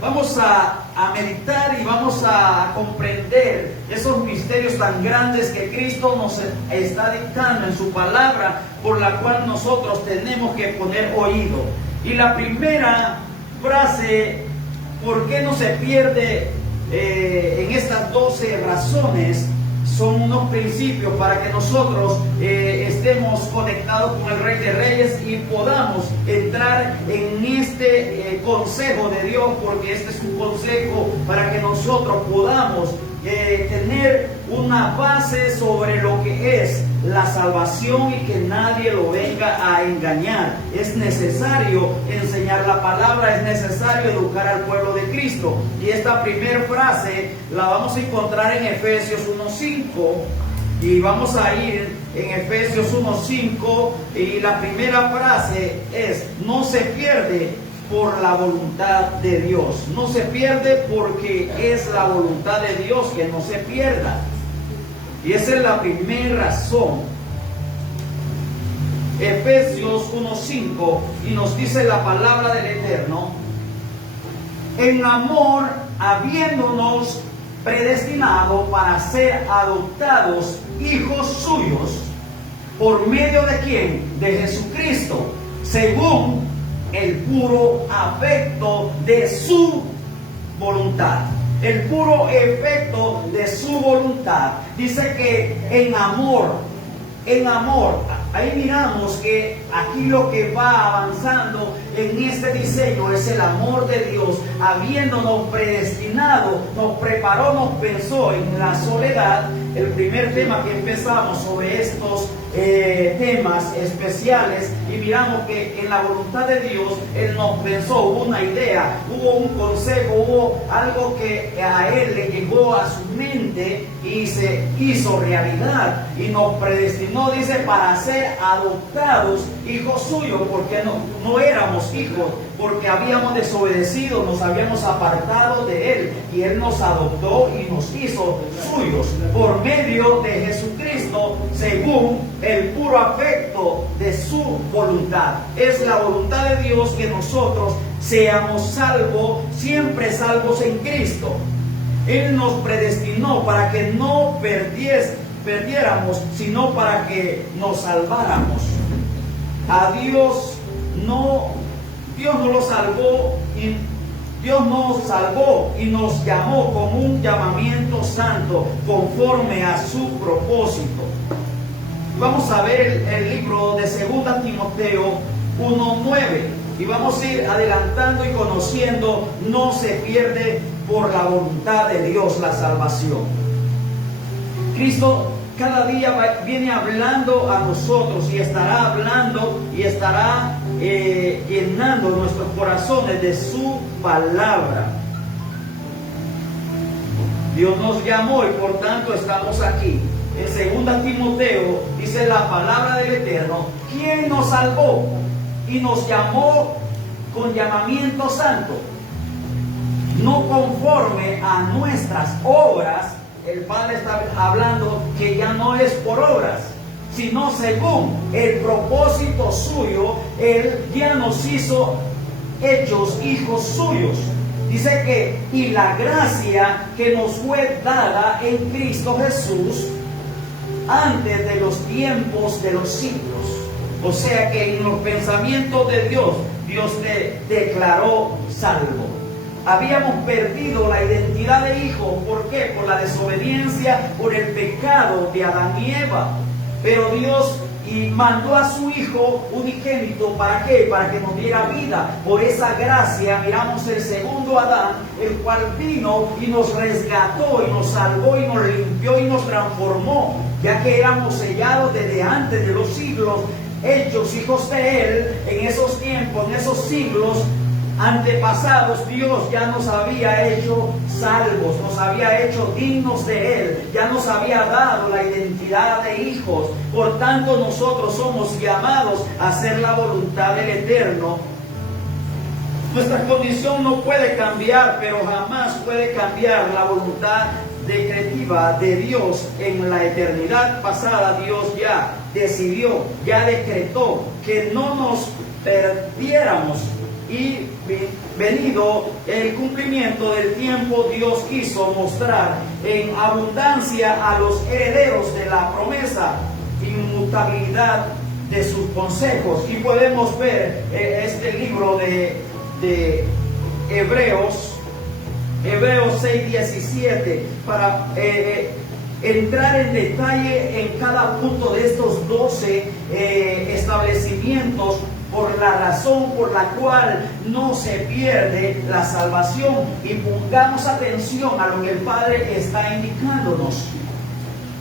vamos a meditar y vamos a comprender esos misterios tan grandes que Cristo nos está dictando en su palabra, por la cual nosotros tenemos que poner oído. Y la primera frase, ¿por qué no se pierde en estas 12 razones? Son unos principios para que nosotros estemos conectados con el Rey de Reyes y podamos entrar en este consejo de Dios, porque este es un consejo para que nosotros podamos tener una base sobre lo que es la salvación y que nadie lo venga a engañar. Es necesario enseñar la palabra, es necesario educar al pueblo de Cristo. Y esta primera frase la vamos a encontrar en Efesios 1:5, y vamos a ir en Efesios 1:5, y la primera frase es: no se pierde por la voluntad de Dios. No se pierde porque es la voluntad de Dios que no se pierda. Y esa es la primera razón. Efesios 1:5, y nos dice la palabra del Eterno: en amor, habiéndonos predestinado para ser adoptados hijos suyos, ¿por medio de quién? De Jesucristo, según el puro afecto de su voluntad. El puro efecto de su voluntad. Dice que en amor, ahí miramos que aquí lo que va avanzando en este diseño es el amor de Dios, habiéndonos predestinado, nos preparó, nos pensó en la soledad. El primer tema que empezamos sobre estos temas especiales, y miramos que en la voluntad de Dios Él nos pensó, hubo una idea, hubo un consejo, hubo algo que a Él le llegó a su mente y se hizo realidad, y nos predestinó, dice, para ser adoptados hijos suyos, porque no éramos hijos, porque habíamos desobedecido, nos habíamos apartado de Él, y Él nos adoptó y nos hizo suyos por medio de Jesucristo, según el puro afecto de su voluntad. Es la voluntad de Dios que nosotros seamos salvos, siempre salvos en Cristo. Él nos predestinó para que no perdiéramos, sino para que nos salváramos. A Dios no lo salvó, y Dios nos salvó y nos llamó con un llamamiento santo conforme a su propósito. Vamos a ver el libro de 2 Timoteo 1:9, y vamos a ir adelantando y conociendo. No se pierde por la voluntad de Dios la salvación. Cristo cada día viene hablando a nosotros, y estará hablando y estará llenando nuestros corazones de su palabra. Dios nos llamó y por tanto estamos aquí. En 2 Timoteo dice la palabra del Eterno: ¿quién nos salvó y nos llamó con llamamiento santo? No conforme a nuestras obras. El Padre está hablando que ya no es por obras, sino según el propósito suyo. Él ya nos hizo hechos hijos suyos. Dice que, y la gracia que nos fue dada en Cristo Jesús antes de los tiempos de los siglos. O sea que en los pensamientos de Dios, Dios te declaró salvo. Habíamos perdido la identidad de hijo. ¿Por qué? Por la desobediencia, por el pecado de Adán y Eva. Pero Dios mandó a su Hijo unigénito. ¿Para qué? Para que nos diera vida. Por esa gracia miramos el segundo Adán, el cual vino y nos resgató y nos salvó y nos limpió y nos transformó, ya que éramos sellados desde antes de los siglos, hechos hijos de Él. En esos tiempos, en esos siglos antepasados, Dios ya nos había hecho salvos, nos había hecho dignos de Él, ya nos había dado la identidad de hijos. Por tanto, nosotros somos llamados a hacer la voluntad del Eterno. Nuestra condición no puede cambiar, pero jamás puede cambiar la voluntad decretiva de Dios. En la eternidad pasada, Dios ya decidió, ya decretó que no nos perdiéramos y venido el cumplimiento del tiempo, Dios quiso mostrar en abundancia a los herederos de la promesa inmutabilidad de sus consejos. Y podemos ver este libro de Hebreos 6:17 para entrar en detalle en cada punto de estos 12 establecimientos, por la razón por la cual no se pierde la salvación. Y pongamos atención a lo que el Padre está indicándonos.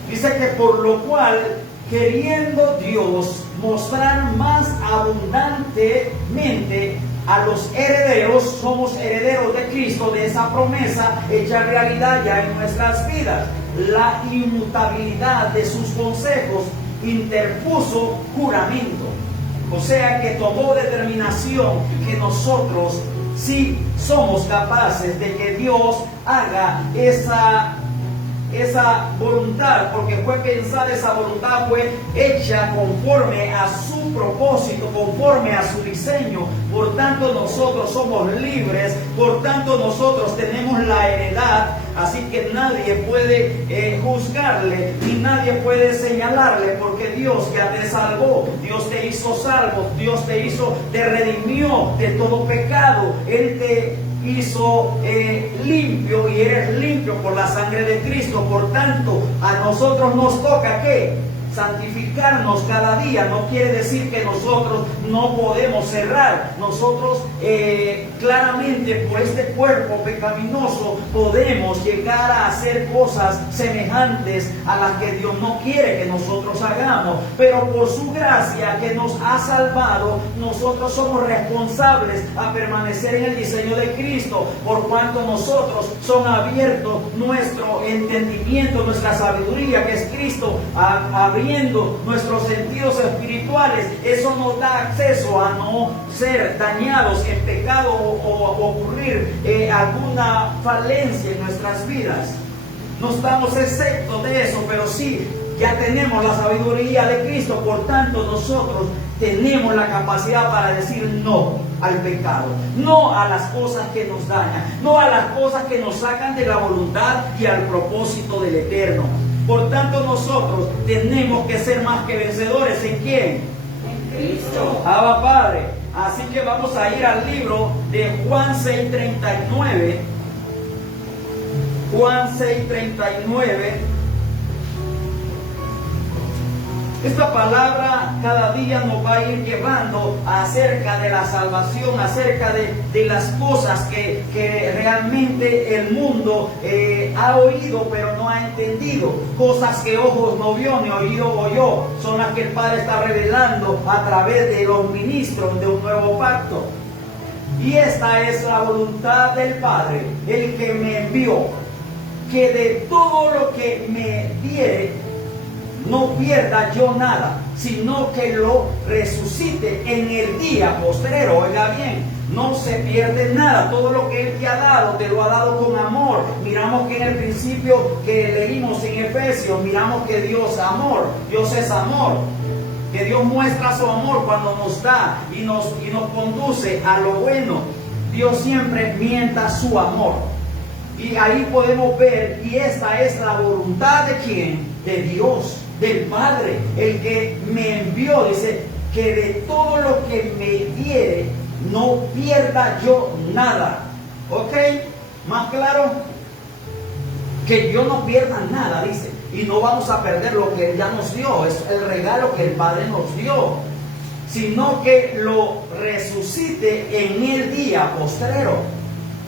Dice que por lo cual, queriendo Dios mostrar más abundantemente a los herederos, somos herederos de Cristo, de esa promesa hecha realidad ya en nuestras vidas, la inmutabilidad de sus consejos, interpuso juramento. O sea que tomó determinación que nosotros sí somos capaces de que Dios haga esa voluntad, porque fue pensada, esa voluntad fue hecha conforme a su propósito, conforme a su diseño. Por tanto, nosotros somos libres, por tanto, nosotros tenemos la heredad. Así que nadie puede juzgarle, ni nadie puede señalarle, porque Dios ya te salvó, Dios te hizo salvo, Dios te redimió de todo pecado. Él te hizo limpio, y eres limpio por la sangre de Cristo. Por tanto, a nosotros nos toca ¿qué? Santificarnos cada día. No quiere decir que nosotros no podemos cerrar. Nosotros claramente por este cuerpo pecaminoso podemos llegar a hacer cosas semejantes a las que Dios no quiere que nosotros hagamos, pero por su gracia que nos ha salvado, nosotros somos responsables a permanecer en el diseño de Cristo, por cuanto nosotros son abiertos nuestro entendimiento, nuestra sabiduría, que es Cristo, abriendo nuestros sentidos espirituales. Eso nos da acceso a no ser dañados en pecado o ocurrir alguna falencia en nuestras vidas. No estamos exentos de eso, pero sí ya tenemos la sabiduría de Cristo. Por tanto, nosotros tenemos la capacidad para decir no al pecado, no a las cosas que nos dañan, no a las cosas que nos sacan de la voluntad y al propósito del Eterno. Por tanto, nosotros tenemos que ser más que vencedores. ¿En quién? En Cristo. Abba Padre. Así que vamos a ir al libro de Juan 6:39. Juan 6:39. Esta palabra cada día nos va a ir llevando acerca de la salvación, acerca de las cosas que realmente el mundo ha oído pero no ha entendido. Cosas que ojos no vio ni oído oyó, son las que el Padre está revelando a través de los ministros de un nuevo pacto. Y esta es la voluntad del Padre, el que me envió, que de todo lo que me diere no pierda yo nada, sino que lo resucite en el día postrero. Oiga bien, no se pierde nada. Todo lo que Él te ha dado, te lo ha dado con amor. Miramos que en el principio que leímos en Efesios, miramos que Dios es amor, Dios es amor. Que Dios muestra su amor cuando nos da y nos conduce a lo bueno. Dios siempre mienta su amor. Y ahí podemos ver, y esta es la voluntad de ¿quién? De Dios, del Padre, el que me envió. Dice que de todo lo que me diere no pierda yo nada. ¿Ok? ¿Más claro? Que yo no pierda nada, dice. Y no vamos a perder lo que Él ya nos dio. Es el regalo que el Padre nos dio. Sino que lo resucite en el día postrero.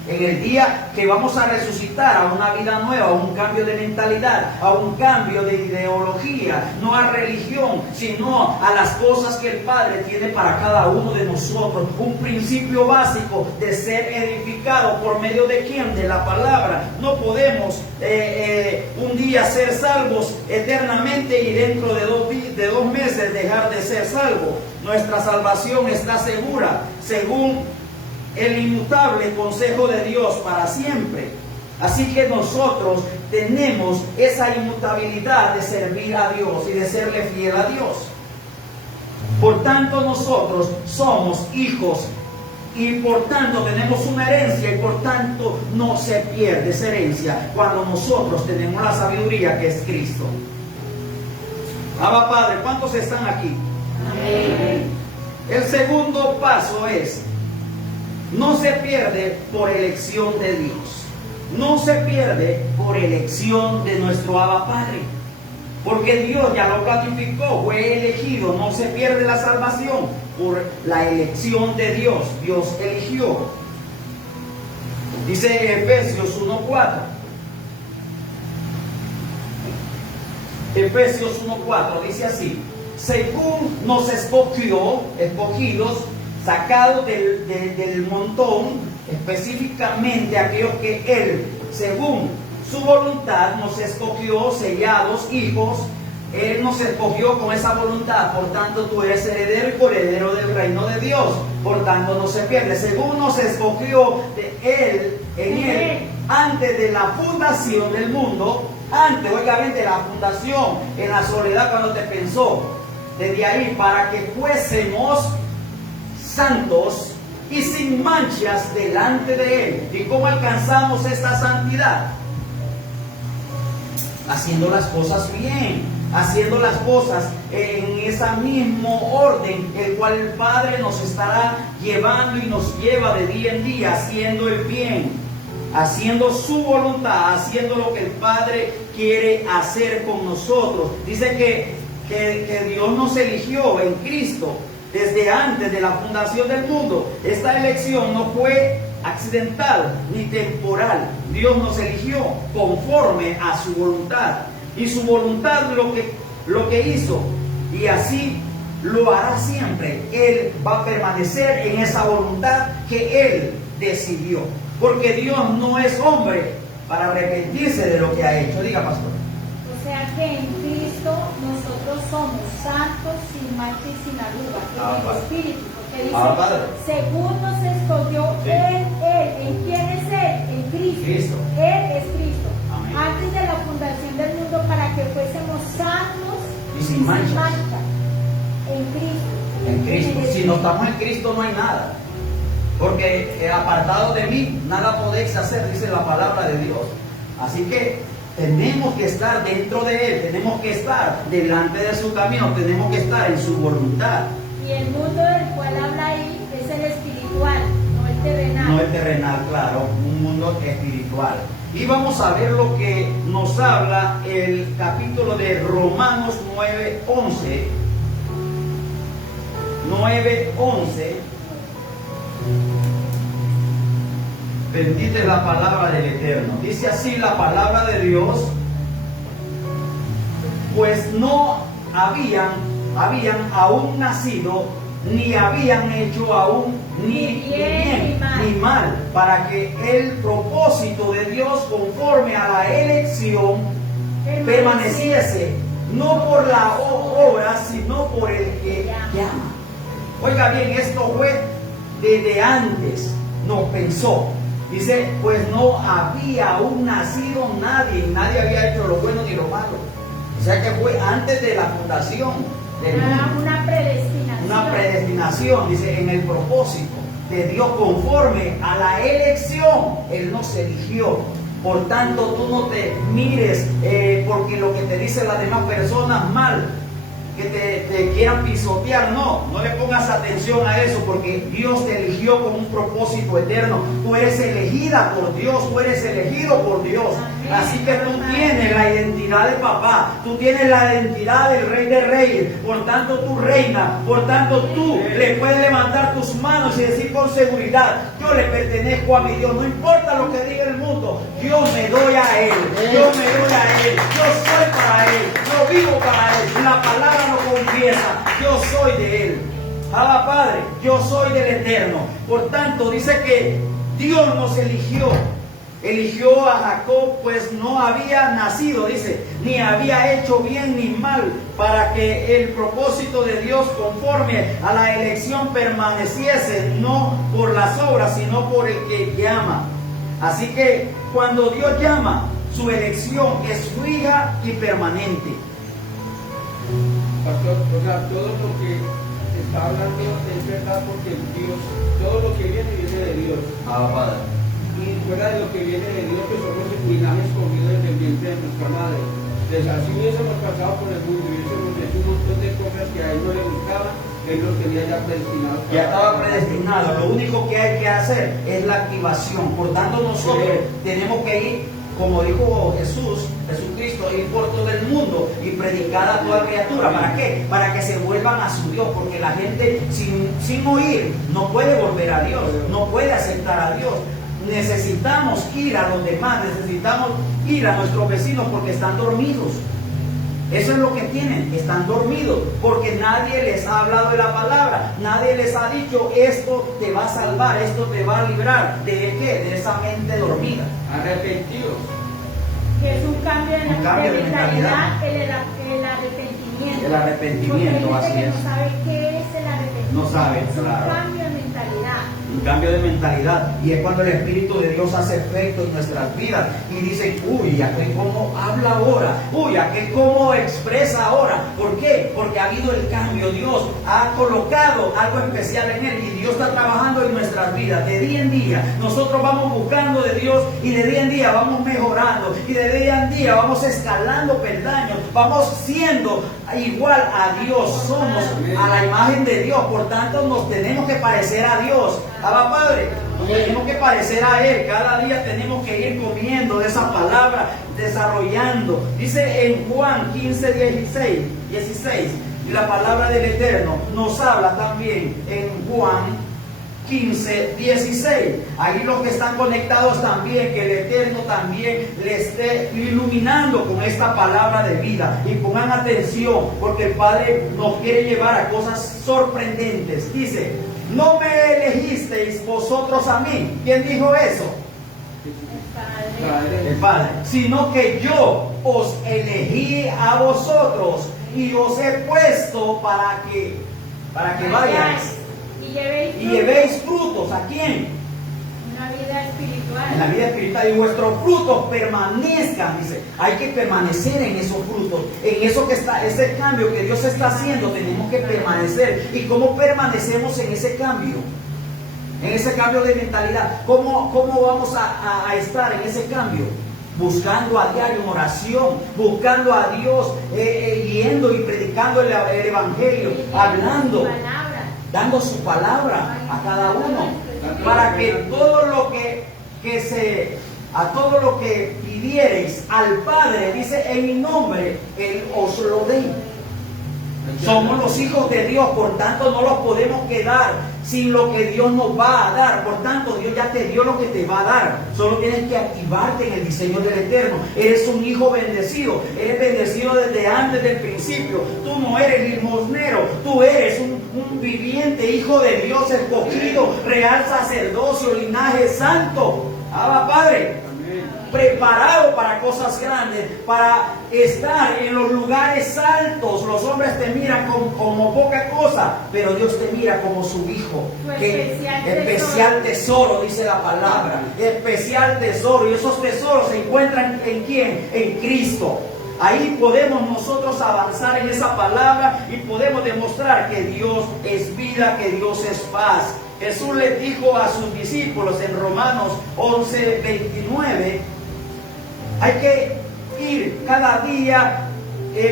En el día que vamos a resucitar a una vida nueva, a un cambio de mentalidad, a un cambio de ideología, no a religión, sino a las cosas que el Padre tiene para cada uno de nosotros. Un principio básico de ser edificado por medio de ¿quién? De la palabra. No podemos un día ser salvos eternamente y dentro de dos meses dejar de ser salvos. Nuestra salvación está segura, según el inmutable consejo de Dios para siempre. Así que nosotros tenemos esa inmutabilidad de servir a Dios y de serle fiel a Dios. Por tanto, nosotros somos hijos y por tanto tenemos una herencia y por tanto no se pierde esa herencia cuando nosotros tenemos la sabiduría que es Cristo. Abba Padre, ¿cuántos están aquí? Amén. El segundo paso es: no se pierde por elección de Dios. No se pierde por elección de nuestro Abba Padre. Porque Dios ya lo planificó, fue elegido. No se pierde la salvación por la elección de Dios. Dios eligió. Dice Efesios 1:4. Efesios 1:4 dice así: según nos escogió, escogidos, sacados del montón, específicamente aquellos que Él, según su voluntad, nos escogió, sellados, hijos. Él nos escogió con esa voluntad, por tanto tú eres heredero y coheredero del reino de Dios, por tanto no se pierde. Según nos escogió de Él, en Él, antes de la fundación del mundo, antes, obviamente, de la fundación, en la soledad cuando te pensó, desde ahí, para que fuésemos santos y sin manchas delante de Él. ¿Y cómo alcanzamos esta santidad? Haciendo las cosas bien, haciendo las cosas en ese mismo orden, el cual el Padre nos estará llevando y nos lleva de día en día, haciendo el bien, haciendo su voluntad, haciendo lo que el Padre quiere hacer con nosotros. Dice que Dios nos eligió en Cristo desde antes de la fundación del mundo. Esta elección no fue accidental ni temporal. Dios nos eligió conforme a su voluntad, y su voluntad lo que hizo, y así lo hará siempre. Él va a permanecer en esa voluntad que Él decidió, porque Dios no es hombre para arrepentirse de lo que ha hecho. Diga, pastor. O sea que en Cristo nosotros somos santos, sin mancha y sin arruga, en el Espíritu, porque dice, según nos escogió, sí. ¿En quién es Él? En Cristo. Él es Cristo. Amén. Antes de la fundación del mundo, para que fuésemos santos y sin mancha. En Cristo. En Cristo. Si no estamos en Cristo no hay nada. Porque apartado de mí, nada podéis hacer, dice la palabra de Dios. Así que tenemos que estar dentro de Él, tenemos que estar delante de su camino, tenemos que estar en su voluntad. Y el mundo del cual habla ahí es el espiritual, no el terrenal. No el terrenal, claro, un mundo espiritual. Y vamos a ver lo que nos habla el capítulo de Romanos 9:11. 9:11. Bendita es la palabra del Eterno. Dice así la palabra de Dios: pues no habían aún nacido, ni habían hecho aún ni bien ni mal, para que el propósito de Dios conforme a la elección permaneciese, no por la obra, sino por el que llama. Oiga bien, esto fue desde antes, nos pensó. Dice, pues no había aún nacido nadie había hecho lo bueno ni lo malo. O sea que fue antes de la fundación del mundo. Una predestinación. Una predestinación, dice, en el propósito de Dios conforme a la elección. Él nos eligió. Por tanto, tú no te mires porque lo que te dicen las demás personas mal, que te quieran pisotear, no le pongas atención a eso, porque Dios te eligió con un propósito eterno. Tú eres elegida por Dios, tú eres elegido por Dios. Así que tú tienes la identidad de papá, tú tienes la identidad del Rey de Reyes, por tanto tú reinas, por tanto tú le puedes levantar tus manos y decir con seguridad: yo le pertenezco a mi Dios, no importa lo que diga el mundo, yo me doy a Él, yo soy para Él, yo vivo para Él, la palabra lo confiesa, yo soy de Él. Abba Padre, yo soy del Eterno. Por tanto, dice que Dios nos eligió a Jacob, pues no había nacido, dice, ni había hecho bien ni mal, para que el propósito de Dios conforme a la elección permaneciese, no por las obras, sino por el que llama. Así que cuando Dios llama, su elección es fija y permanente. Pastor, o sea, todo lo que está hablando es verdad, porque Dios, todo lo que viene de Dios. Padre. Y fuera de lo que viene de Dios, que somos el linaje escogido desde el vientre de nuestra madre. Entonces, así hubiésemos pasado por el mundo y hubiésemos hecho un montón de cosas que a él no le gustaban, él los tenía ya predestinados. Ya estaba predestinado. Lo único que hay que hacer es la activación. Por tanto, nosotros tenemos que ir, como dijo Jesucristo, ir por todo el mundo y predicar a toda criatura. ¿Para qué? Para que se vuelvan a su Dios, porque la gente sin oír no puede volver a Dios, no puede aceptar a Dios. Necesitamos ir a los demás, necesitamos ir a nuestros vecinos porque están dormidos. Eso es lo que tienen, están dormidos, porque nadie les ha hablado de la palabra, nadie les ha dicho esto te va a salvar, esto te va a librar. ¿De qué? De esa mente dormida. Arrepentidos. Que es un cambio de mentalidad. El arrepentimiento. El arrepentimiento, porque hay así gente es. que no sabe qué es el arrepentimiento. No sabe, es claro. un cambio de mentalidad. Un cambio de mentalidad, y es cuando el Espíritu de Dios hace efecto en nuestras vidas y dice, uy, aquel cómo habla ahora, uy, aquel cómo expresa ahora. ¿Por qué? Porque ha habido el cambio. Dios ha colocado algo especial en él y Dios está trabajando en nuestras vidas de día en día. Nosotros vamos buscando de Dios y de día en día vamos mejorando y de día en día vamos escalando peldaños, vamos siendo igual a Dios, somos a la imagen de Dios. Por tanto, nos tenemos que parecer a Dios. Abba Padre, nos tenemos que parecer a Él. Cada día tenemos que ir comiendo de esa palabra, desarrollando. Dice en Juan 15, 16, y la palabra del Eterno nos habla también en Juan 15, 16. Ahí los que están conectados también, que el Eterno también les esté iluminando con esta palabra de vida. Y pongan atención, porque el Padre nos quiere llevar a cosas sorprendentes. Dice, no me elegisteis vosotros a mí. ¿Quién dijo eso? El Padre. Sino que yo os elegí a vosotros y os he puesto para que vayáis y llevéis frutos. ¿A quién? Una vida espiritual. En la vida espiritual, y vuestros frutos permanezcan. Dice, hay que permanecer en esos frutos, en eso que está, ese cambio que Dios está haciendo, tenemos que permanecer. ¿Y cómo permanecemos en ese cambio? En ese cambio de mentalidad. ¿Cómo vamos a estar en ese cambio? Buscando a diario en oración, buscando a Dios, yendo y predicando el Evangelio, hablando, dando su palabra a cada uno, para que todo lo a todo lo que pidiereis al Padre, dice, en mi nombre, Él os lo dé. Somos los hijos de Dios, por tanto no los podemos quedar sin lo que Dios nos va a dar. Por tanto, Dios ya te dio lo que te va a dar. Solo tienes que activarte en el diseño del Eterno. Eres un hijo bendecido. Eres bendecido desde antes del principio. Tú no eres limosnero. Tú eres un viviente hijo de Dios, escogido, real sacerdocio, linaje santo. Abba Padre. Preparado para cosas grandes, para estar en los lugares altos. Los hombres te miran como poca cosa, pero Dios te mira como su hijo. Especial tesoro, dice la palabra. Especial tesoro. Y esos tesoros se encuentran ¿en quién? En Cristo. Ahí podemos nosotros avanzar en esa palabra y podemos demostrar que Dios es vida, que Dios es paz. Jesús les dijo a sus discípulos en Romanos 11, 29, hay que ir cada día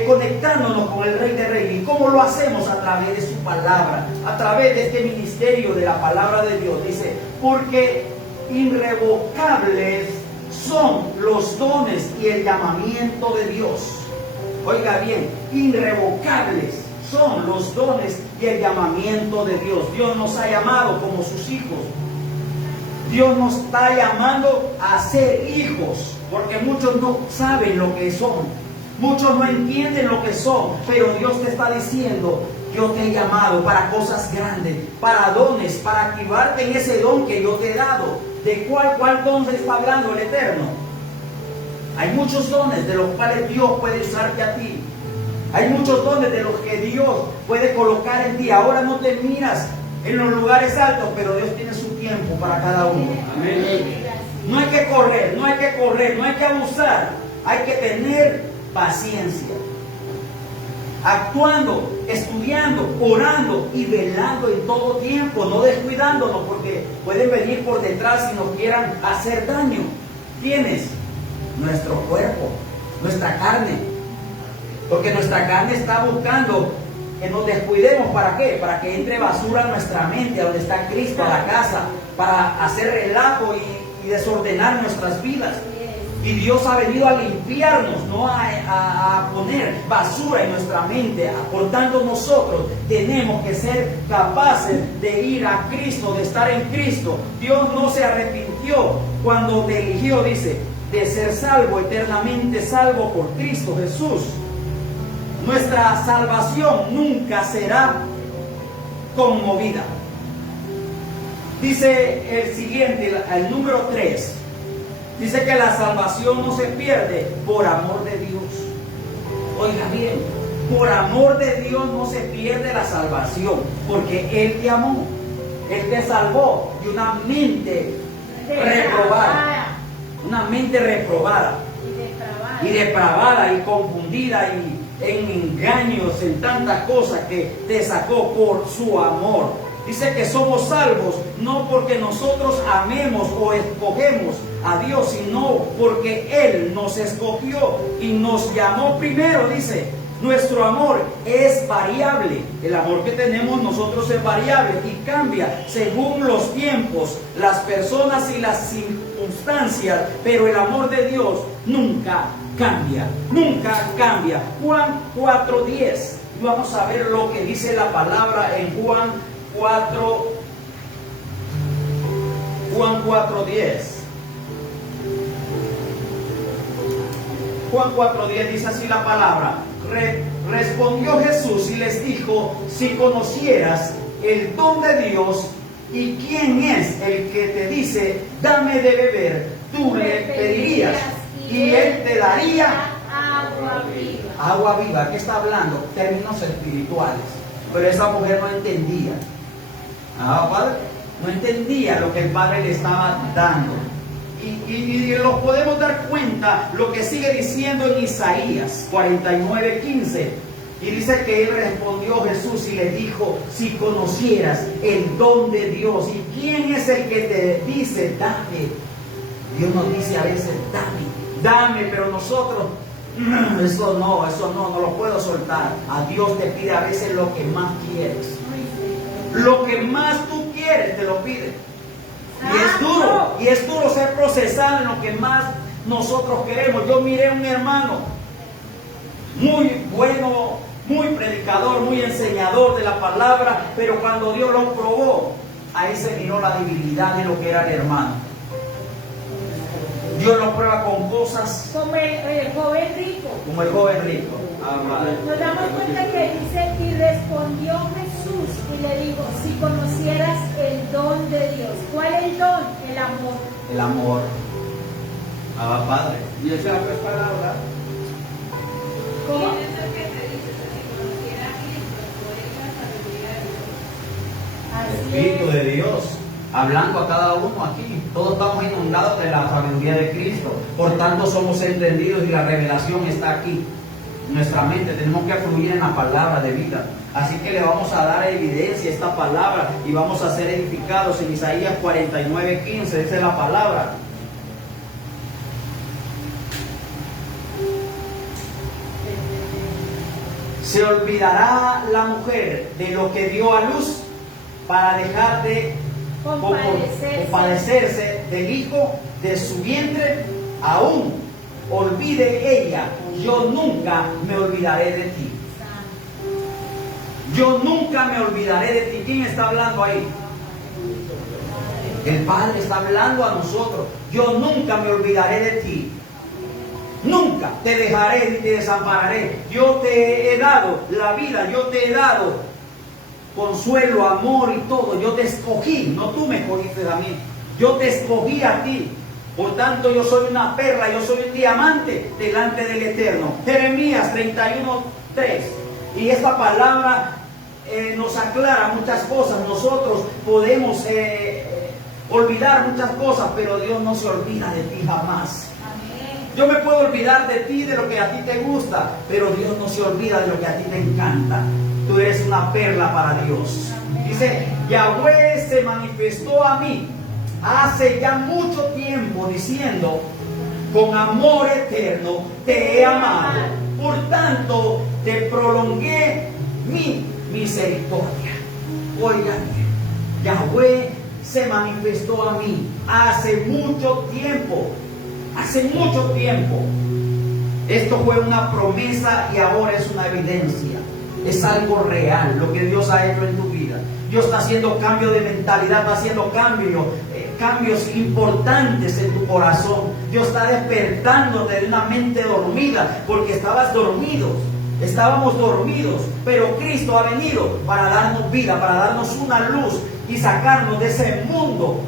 conectándonos con el Rey de Reyes. ¿Y cómo lo hacemos? A través de su palabra, a través de este ministerio de la palabra de Dios. Dice, porque irrevocables son los dones y el llamamiento de Dios. Oiga bien, irrevocables son los dones y el llamamiento de Dios. Dios nos ha llamado como sus hijos. Dios nos está llamando a ser hijos, porque muchos no saben lo que son, muchos no entienden lo que son, pero Dios te está diciendo, yo te he llamado para cosas grandes, para dones, para activarte en ese don que yo te he dado. ¿De cuál don se está hablando el Eterno? Hay muchos dones de los cuales Dios puede usarte a ti. Hay muchos dones de los que Dios puede colocar en ti. Ahora no te miras en los lugares altos, pero Dios tiene su tiempo para cada uno. Amén. No hay que correr, no hay que abusar. Hay que tener paciencia. actuando, estudiando, orando y velando en todo tiempo, no descuidándonos, porque pueden venir por detrás y nos quieran hacer daño. ¿Quiénes? Nuestro cuerpo, nuestra carne, porque nuestra carne está buscando que nos descuidemos. ¿Para qué? Para que entre basura a nuestra mente, a donde está Cristo, a la casa, para hacer relajo y desordenar nuestras vidas. Y Dios ha venido a limpiarnos, no a poner basura en nuestra mente. Por tanto, nosotros tenemos que ser capaces de ir a Cristo, de estar en Cristo. Dios no se arrepintió cuando te eligió, dice, de ser salvo, eternamente salvo por Cristo Jesús. Nuestra salvación nunca será conmovida. Dice el siguiente, el número 3. Dice que la salvación no se pierde por amor de Dios. Oiga bien, por amor de Dios no se pierde la salvación, porque Él te amó, Él te salvó de una mente reprobada. Una mente reprobada y depravada y confundida y en engaños, en tantas cosas, que te sacó por su amor. Dice que somos salvos no porque nosotros amemos o escogemos a Dios, sino porque Él nos escogió y nos llamó primero. Dice, nuestro amor es variable. El amor que tenemos nosotros es variable y cambia según los tiempos, las personas y las circunstancias, pero el amor de Dios nunca cambia, nunca cambia. Juan 4:10. Vamos a ver lo que dice la palabra en Juan 4:10. Juan 4:10 dice así la palabra. Respondió Jesús y les dijo, si conocieras el don de Dios y quién es el que te dice, dame de beber, tú le pedirías y él te daría agua viva. Agua viva. ¿Qué está hablando? Términos espirituales. Pero esa mujer no entendía. Padre, no entendía lo que el Padre le estaba dando. Y lo podemos dar cuenta lo que sigue diciendo en Isaías 49:15. Y dice que Él respondió Jesús y le dijo, si conocieras el don de Dios y quién es el que te dice, dame. Dios nos dice a veces, dame, pero nosotros, eso no lo puedo soltar. A Dios te pide a veces lo que más quieres. Lo que más tú quieres te lo pide. Y es duro ser procesado en lo que más nosotros queremos. Yo miré a un hermano muy bueno, muy predicador, muy enseñador de la palabra, pero cuando Dios lo probó, ahí se miró la debilidad de lo que era el hermano. Dios lo prueba con cosas como el joven rico. Como el joven rico. Nos damos cuenta que dice, y respondió Jesús y le dijo, si conocieras el don de Dios. ¿Cuál es el don? El amor. El amor. Padre. Y esa es la palabra. ¿Cómo? ¿Quién es el que te dice si conociera a Cristo? Por esa sabiduría de Dios. El Espíritu de Dios, hablando a cada uno aquí. Todos estamos inundados de la sabiduría de Cristo. Por tanto somos entendidos y la revelación está aquí. En nuestra mente tenemos que fluir en la palabra de vida. Así que le vamos a dar evidencia a esta palabra y vamos a ser edificados en Isaías 49:15. Esa es la palabra. Se olvidará la mujer de lo que dio a luz para dejar de compadecerse del hijo de su vientre. Aún olvide ella, yo nunca me olvidaré de ti. Yo nunca me olvidaré de ti. ¿Quién está hablando ahí? El Padre está hablando a nosotros. Yo nunca me olvidaré de ti. Nunca te dejaré ni te desampararé. Yo te he dado la vida, yo te he dado consuelo, amor y todo. Yo te escogí, no tú me escogiste a mí. Yo te escogí a ti. Por tanto, yo soy una perla, yo soy un diamante delante del Eterno. Jeremías 31:3. Y esta palabra nos aclara muchas cosas. Nosotros podemos olvidar muchas cosas, pero Dios no se olvida de ti jamás. Yo me puedo olvidar de ti, de lo que a ti te gusta, pero Dios no se olvida de lo que a ti te encanta. Tú eres una perla para Dios. Dice, Yahweh se manifestó a mí hace ya mucho tiempo diciendo, con amor eterno te he amado, por tanto te prolongué mi misericordia. Oigan, Yahweh se manifestó a mí hace mucho tiempo. Hace mucho tiempo. Esto fue una promesa y ahora es una evidencia. Es algo real lo que Dios ha hecho en tu vida. Dios está haciendo cambio de mentalidad, está haciendo cambios importantes en tu corazón. Dios está despertándote de una mente dormida, porque estabas dormidos. Estábamos dormidos, pero Cristo ha venido para darnos vida, para darnos una luz y sacarnos de ese mundo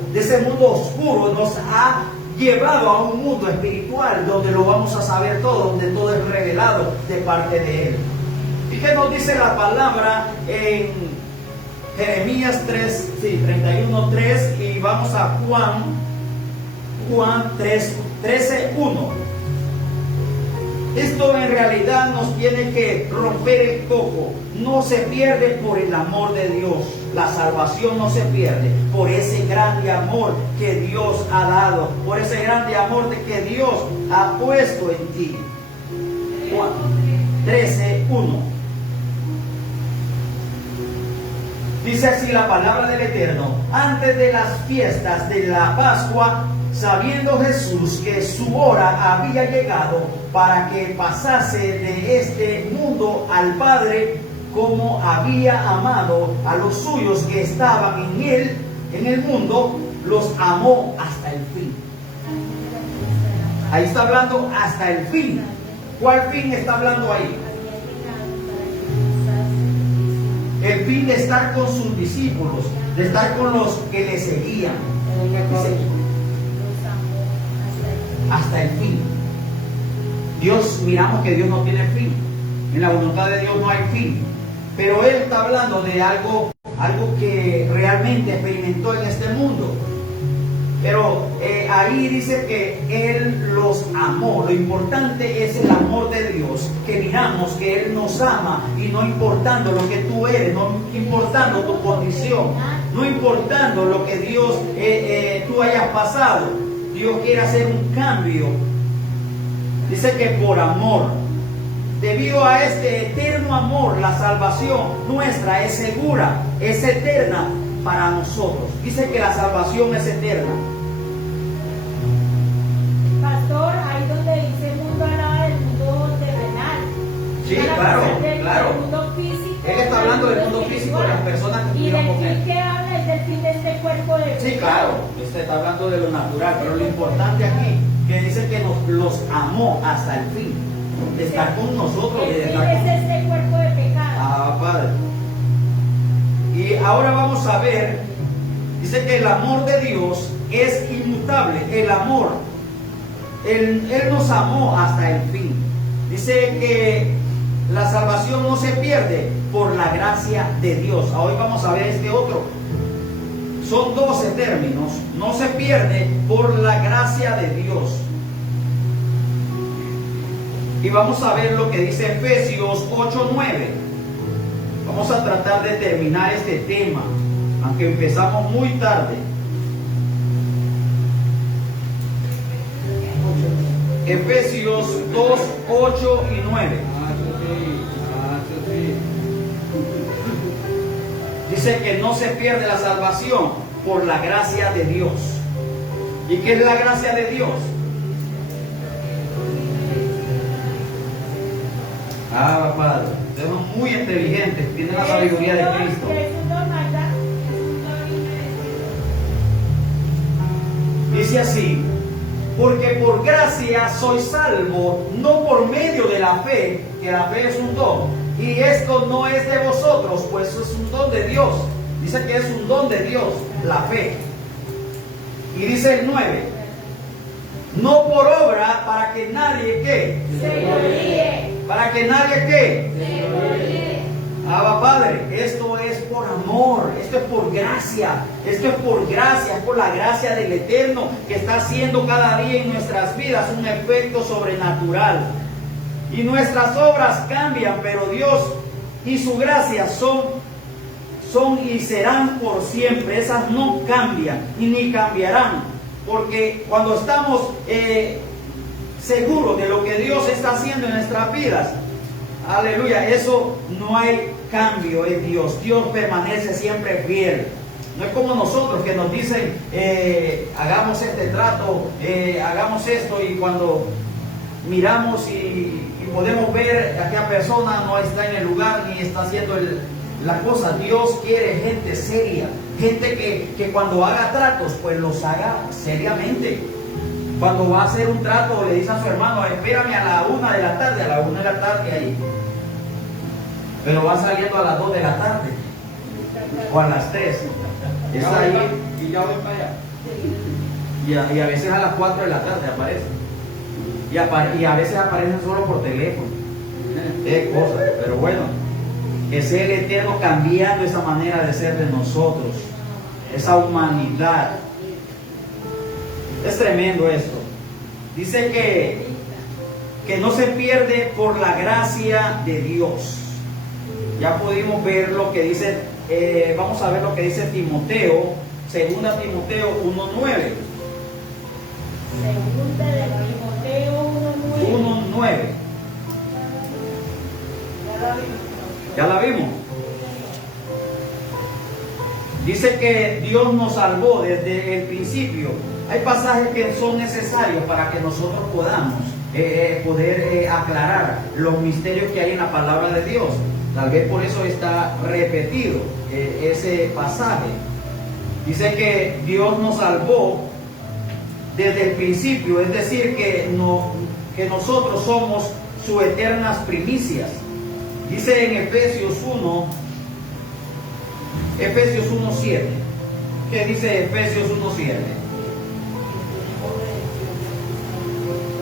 oscuro. Nos ha llevado a un mundo espiritual donde lo vamos a saber todo, donde todo es revelado de parte de Él. ¿Y qué nos dice la palabra en Jeremías 31:3? Y vamos a Juan 13:1. Esto en realidad nos tiene que romper el coco. No se pierde por el amor de Dios. La salvación no se pierde por ese grande amor que Dios ha dado, por ese grande amor que Dios ha puesto en ti. Juan 13:1. Dice así la palabra del Eterno: antes de las fiestas de la Pascua, sabiendo Jesús que su hora había llegado para que pasase de este mundo al Padre, como había amado a los suyos que estaban en el mundo, los amó hasta el fin. Ahí está hablando hasta el fin. ¿Cuál fin está hablando ahí? El fin de estar con sus discípulos, de estar con los que le seguían. Dice, hasta el fin. Dios, miramos que Dios no tiene fin. En la voluntad de Dios no hay fin. Pero Él está hablando de algo que realmente experimentó en este mundo. Pero ahí dice que Él los amó. Lo importante es el amor de Dios, que miramos que Él nos ama, y no importando lo que tú eres, no importando tu condición, no importando lo que Dios tú hayas pasado. Dios quiere hacer un cambio. Dice que por amor, debido a este eterno amor, la salvación nuestra es segura, es eterna para nosotros. Dice que la salvación es eterna. Pastor, ahí donde dice mundo, hablaba del mundo terrenal. Sí, claro, claro. Del mundo físico. Él está hablando del mundo físico, de las personas que y viven del con Él. fin que habla es del fin de este cuerpo de Sí, claro, está hablando de lo natural, pero lo importante aquí, que dice que los amó hasta el fin, de estar con nosotros y de el fin estar con... es este cuerpo de pecado. Ah, Padre. Y ahora vamos a ver, dice que el amor de Dios es inmutable, el amor, Él nos amó hasta el fin. Dice que la salvación no se pierde por la gracia de Dios. Hoy vamos a ver este otro. Son 12 términos. No se pierde por la gracia de Dios. Y vamos a ver lo que dice Efesios 8:9. Vamos a tratar de terminar este tema, aunque empezamos muy tarde. Efesios 2:8 y 9. Dice que no se pierde la salvación por la gracia de Dios. ¿Y qué es la gracia de Dios? Ah, Padre, somos muy inteligentes, tienen la sabiduría de Cristo. Dice así: porque por gracia soy salvo, no por medio de la fe, que la fe es un don. Y esto no es de vosotros, pues es un don de Dios. Dice que es un don de Dios, la fe. Y dice el 9: no por obra, para que nadie ¿qué? Se gloríe. Para que nadie ¿qué? Se gloríe. Abba Padre, esto es por amor, esto es por gracia, esto es por gracia, es por la gracia del Eterno que está haciendo cada día en nuestras vidas un efecto sobrenatural. Y nuestras obras cambian, pero Dios y su gracia son y serán por siempre. Esas no cambian y ni cambiarán, porque cuando estamos seguros de lo que Dios está haciendo en nuestras vidas, aleluya, eso no hay cambio en Dios. Dios permanece siempre fiel. No es como nosotros que nos dicen hagamos este trato, hagamos esto, y cuando miramos y podemos ver que aquella persona no está en el lugar ni está haciendo la cosa. Dios quiere gente seria, gente que cuando haga tratos pues los haga seriamente. Cuando va a hacer un trato le dice a su hermano, espérame a la 1 de la tarde, a la 1 de la tarde ahí, pero va saliendo a las 2 de la tarde o a las 3, está ahí y ya voy para allá. y a veces a las 4 de la tarde aparece, y a veces aparecen solo por teléfono. Es cosa, pero bueno, que sea el Eterno cambiando esa manera de ser de nosotros, esa humanidad. Es tremendo esto. Dice que no se pierde por la gracia de Dios. Ya pudimos ver lo que dice, vamos a ver lo que dice Timoteo, 2 Timoteo 1:9. Segunda de Timoteo 1:9. 1:9. ¿Ya la vimos? Dice que Dios nos salvó desde el principio. Hay pasajes que son necesarios para que nosotros podamos poder aclarar los misterios que hay en la palabra de Dios. Tal vez por eso está repetido ese pasaje. Dice que Dios nos salvó desde el principio, es decir, que nosotros somos sus eternas primicias. Dice en Efesios 1:7. ¿Qué dice Efesios 1:7?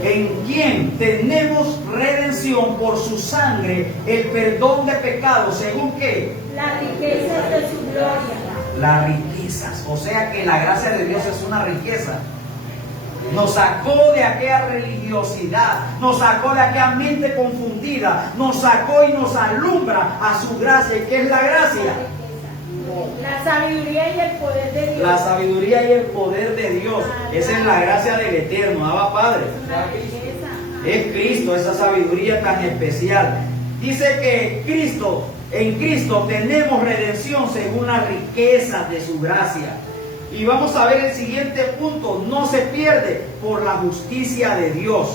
En quien tenemos redención por su sangre, el perdón de pecados, ¿según qué? Las riquezas de su gloria. Las riquezas, o sea que la gracia de Dios es una riqueza. Nos sacó de aquella religiosidad, nos sacó de aquella mente confundida, nos sacó y nos alumbra a su gracia. ¿Y qué es la gracia? La sabiduría y el poder de Dios. La sabiduría y el poder de Dios. Esa es la gracia del Eterno, Abba Padre. Es Cristo, esa sabiduría tan especial. Dice que en Cristo tenemos redención según las riquezas de su gracia. Y vamos a ver el siguiente punto. No se pierde por la justicia de Dios.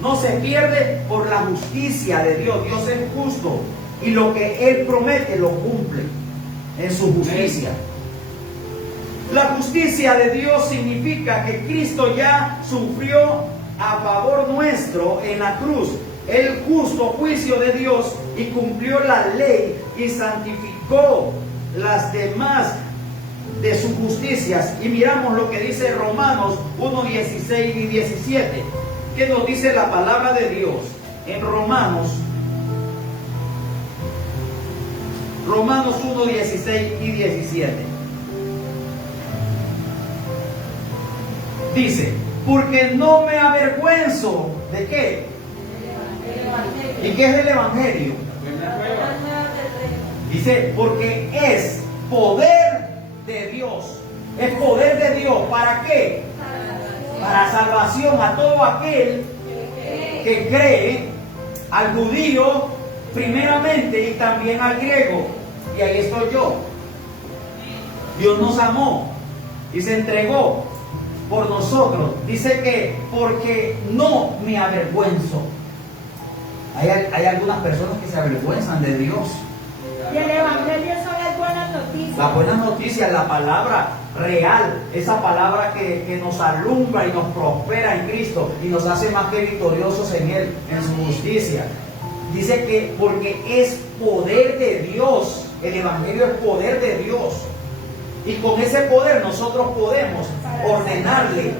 No se pierde por la justicia de Dios. Dios es justo y lo que Él promete lo cumple en su justicia. La justicia de Dios significa que Cristo ya sufrió a favor nuestro en la cruz el justo juicio de Dios y cumplió la ley y santificó las demás de sus justicias. Y miramos lo que dice Romanos 1:16 y 17. ¿Qué nos dice la palabra de Dios? En Romanos 1:16 y 17. Dice, porque no me avergüenzo ¿de qué? ¿Y qué es el Evangelio? Dice, porque es poder de Dios. Es poder de Dios. ¿Para qué? Para salvación a todo aquel que cree, al judío primeramente y también al griego. Y ahí estoy yo. Dios nos amó y se entregó por nosotros. Dice que porque no me avergüenzo. Hay algunas personas que se avergüenzan de Dios. Y el Evangelio son las buenas noticias. Las buenas noticias, la palabra real, esa palabra que nos alumbra y nos prospera en Cristo y nos hace más que victoriosos en Él, en su justicia. Dice que porque es poder de Dios, el Evangelio es poder de Dios. Y con ese poder nosotros podemos ordenarle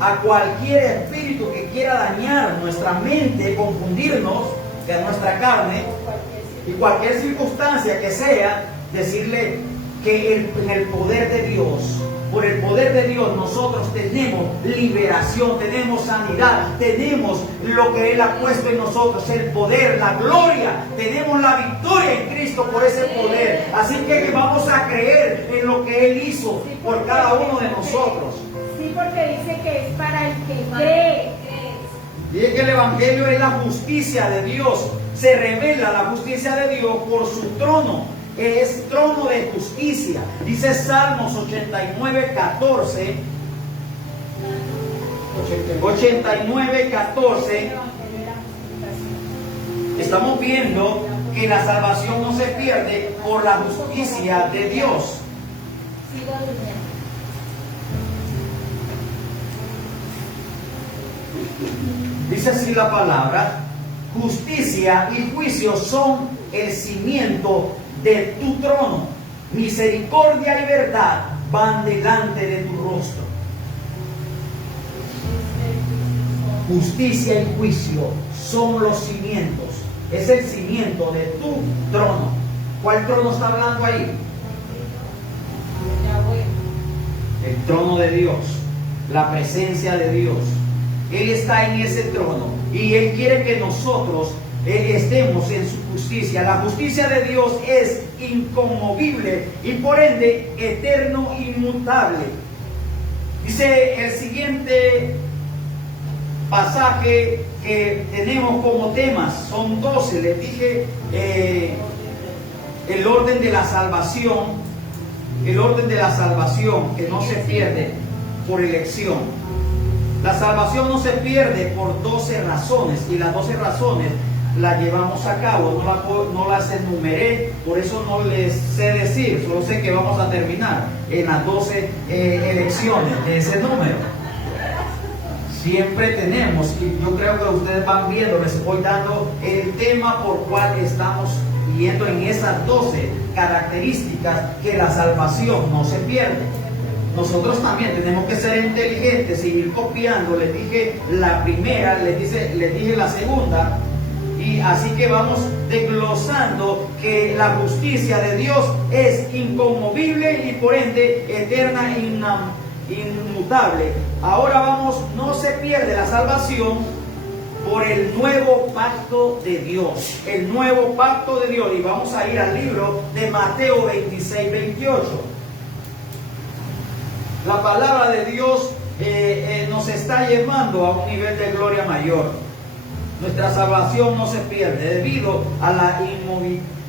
a cualquier espíritu que quiera dañar nuestra mente, confundirnos de nuestra carne, y cualquier circunstancia que sea, decirle que en el poder de Dios, por el poder de Dios, nosotros tenemos liberación, tenemos sanidad, tenemos lo que Él ha puesto en nosotros, el poder, la gloria, tenemos la victoria en Cristo por ese poder. Así que vamos a creer en lo que Él hizo por cada uno de nosotros. Sí, porque dice que es para el que cree. Y es que el Evangelio es la justicia de Dios. Se revela la justicia de Dios por su trono. Es trono de justicia. Dice Salmos 89:14. 89:14. Estamos viendo que la salvación no se pierde por la justicia de Dios. Sigo durmiendo. Dice así la palabra: justicia y juicio son el cimiento de tu trono. Misericordia y verdad van delante de tu rostro. Justicia y juicio son los cimientos. Es el cimiento de tu trono. ¿Cuál trono está hablando ahí? El trono de Dios. La presencia de Dios. Él está en ese trono y Él quiere que nosotros estemos en su justicia. La justicia de Dios es inconmovible y por ende eterno, inmutable. Dice el siguiente pasaje que tenemos como temas, son 12, les dije, el orden de la salvación, que no se pierde por elección. La salvación no se pierde por 12 razones y las 12 razones las llevamos a cabo, no las enumeré, por eso no les sé decir, solo sé que vamos a terminar en las 12 elecciones de ese número. Siempre tenemos, y yo creo que ustedes van viendo, les voy dando el tema por cual estamos yendo en esas 12 características que la salvación no se pierde. Nosotros también tenemos que ser inteligentes y ir copiando. Les dije la primera, les dije la segunda, y así que vamos desglosando que la justicia de Dios es inconmovible y por ende eterna, inmutable. Ahora vamos, no se pierde la salvación por el nuevo pacto de Dios. El nuevo pacto de Dios. Y vamos a ir al libro de Mateo 26-28. La palabra de Dios nos está llevando a un nivel de gloria mayor. Nuestra salvación no se pierde debido a la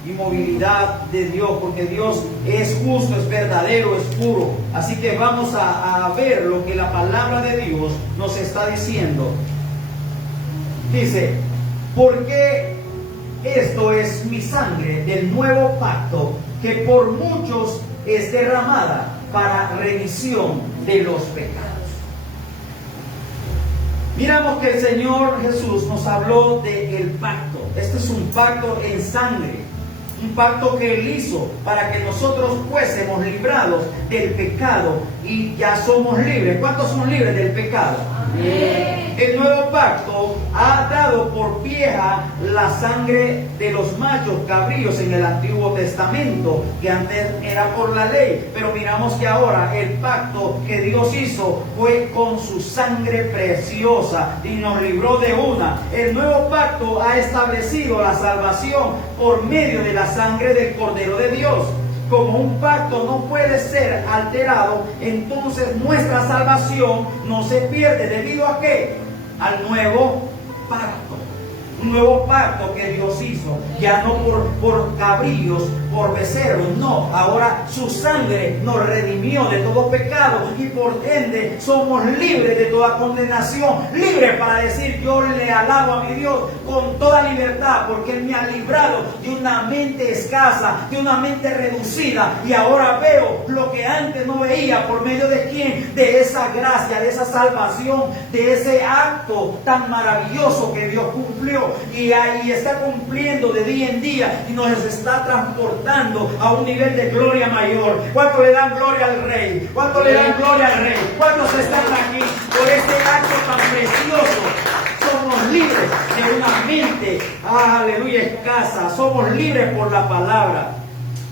inmovilidad de Dios, porque Dios es justo, es verdadero, es puro. Así que vamos a ver lo que la palabra de Dios nos está diciendo. Dice: porque esto es mi sangre del nuevo pacto, que por muchos es derramada para remisión de los pecados. Miramos que el Señor Jesús nos habló del pacto. Este es un pacto en sangre, un pacto que Él hizo para que nosotros fuésemos librados del pecado y ya somos libres. ¿Cuántos son libres del pecado? Amén. El nuevo pacto ha dado por vieja la sangre de los machos cabríos en el Antiguo Testamento, que antes era por la ley, pero miramos que ahora el pacto que Dios hizo fue con su sangre preciosa y nos libró de una. El nuevo pacto ha establecido la salvación por medio de la sangre del Cordero de Dios. Como un pacto no puede ser alterado, entonces nuestra salvación no se pierde. ¿Debido a qué? Al nuevo pacto. Un nuevo pacto que Dios hizo, ya no por cabrillos, por becerros, no. Ahora su sangre nos redimió de todo pecado y por ende somos libres de toda condenación, libres para decir: yo le alabo a mi Dios con toda libertad, porque Él me ha librado de una mente escasa, de una mente reducida, y ahora veo lo que antes no veía. ¿Por medio de quién? De esa gracia, de esa salvación, de ese acto tan maravilloso que Dios cumplió y está cumpliendo de día en día y nos está transportando a un nivel de gloria mayor. ¿Cuánto le dan gloria al Rey? ¿Cuánto le dan gloria al Rey? ¿Cuántos están aquí por este acto tan precioso? Somos libres de una mente, aleluya, escasa. Somos libres por la palabra.